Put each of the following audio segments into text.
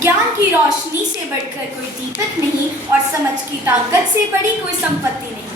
ज्ञान की रोशनी से बढ़कर कोई दीपक नहीं और समझ की ताकत से बड़ी कोई संपत्ति नहीं।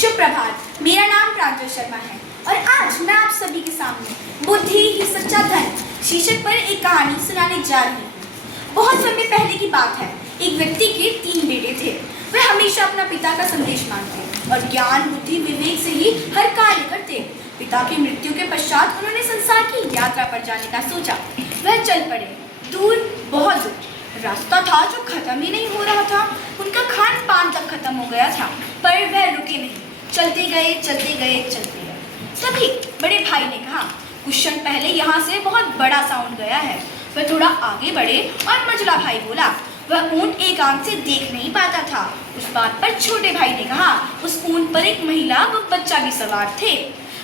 शुभ प्रभात, मेरा नाम प्रांजल शर्मा है और आज मैं आप सभी के सामने बुद्धि ही सच्चा धन शीर्षक पर एक कहानी सुनाने जा रही हूँ। बहुत समय पहले की बात है। एक व्यक्ति के 3 बेटे थे। वे हमेशा अपना पिता का संदेश मानते और ज्ञान बुद्धि विवेक से ही हर कार्य करते। पिता की मृत्यु के पश्चात उन्होंने संसार की यात्रा पर जाने का सोचा। वह चल पड़े, दूर, बहुत दूर। रास्ता था जो खत्म ही नहीं हो रहा था। उनका खान पान तक खत्म हो गया था, पर वह रुके नहीं। चलते गए, चलते गए, चलते गए। तभी बड़े भाई ने कहा, कुछ क्षण पहले यहाँ से बहुत बड़ा साउंड गया है। वह थोड़ा आगे बढ़े और मझला भाई बोला, वह ऊंट एक आंख से देख नहीं पाता था। उस बात पर छोटे भाई ने कहा, उस ऊंट पर एक महिला व बच्चा भी सवार थे।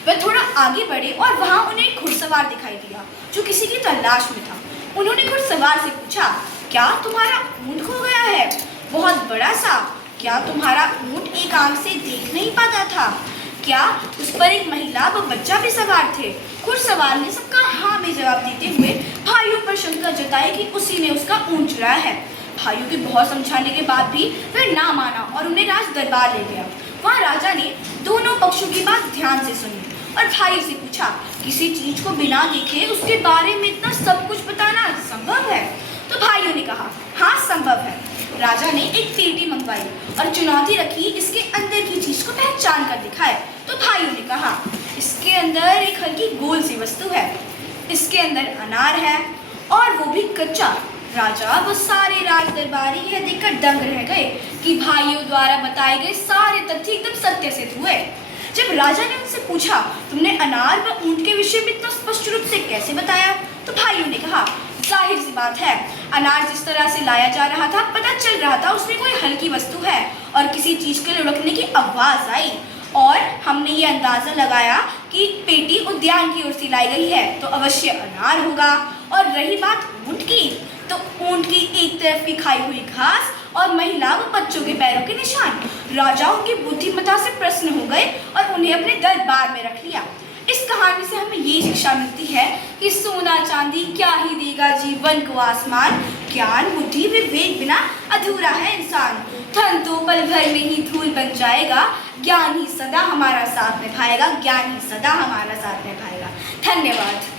वह थोड़ा आगे बढ़े और वहां उन्हें एक घुड़सवार दिखाई दिया जो किसी की तलाश में था। उन्होंने घुड़सवार से पूछा, क्या तुम्हारा ऊंट खो गया है? बहुत बड़ा सा। क्या तुम्हारा ऊंट एक आंख से देख नहीं पाता था? क्या उस पर एक महिला व बच्चा भी सवार थे? घुड़सवार ने सबका हाँ में जवाब देते हुए भाइयों पर शंका जताई कि उसी ने उसका ऊंट चुराया है। भाइयों के बहुत समझाने के बाद भी वह ना माना और उन्हें राज दरबार ले गया। वहाँ राजा ने दोनों पक्षों की बात ध्यान से सुनी और भाई से पूछा, किसी चीज को बिना देखे उसके बारे में इतना सब कुछ बताना संभव है? तो भाइयों ने कहा, हाँ संभव है। राजा ने एक पेटी मंगवाई और चुनौती रखी, इसके अंदर की चीज को पहचान कर दिखाए। तो भाइयों ने कहा, इसके अंदर एक हल्की गोल सी वस्तु है, इसके अंदर अनार है और वो भी कच्चा। राजा वो सारे राज दरबारी यह देखकर दंग रह गए कि भाइयों द्वारा बताए गए सारे तथ्य एकदम सत्य सिद्ध हुए। जब राजा ने उनसे पूछा, तुमने अनार व ऊंट के विषय में इतना स्पष्ट रूप से कैसे बताया? तो भाइयों ने कहा, जाहिर सी बात है, अनार जिस तरह से लाया जा रहा था, पता चल रहा था उसमें कोई हल्की वस्तु है और किसी चीज के लुढ़कने की आवाज आई और हमने ये अंदाजा लगाया कि पेटी उद्यान की ओर से लाई गई है तो अवश्य अनार होगा। और रही बात ऊंट की, तो ऊंट की एक तरफ की खाई हुई घास और महिला व बच्चों के पैरों के निशान। राजाओं की बुद्धिमत्ता से प्रसन्न हो गए और उन्हें अपने दरबार में रख लिया। इस कहानी से हमें ये शिक्षा मिलती है कि सोना चांदी क्या ही देगा जीवन को आसमान, ज्ञान बुद्धि विवेक बिना अधूरा है इंसान। धन तो पल भर में ही धूल बन जाएगा, ज्ञान ही सदा हमारा साथ निभाएगा, ज्ञान ही सदा हमारा साथ निभाएगा। धन्यवाद।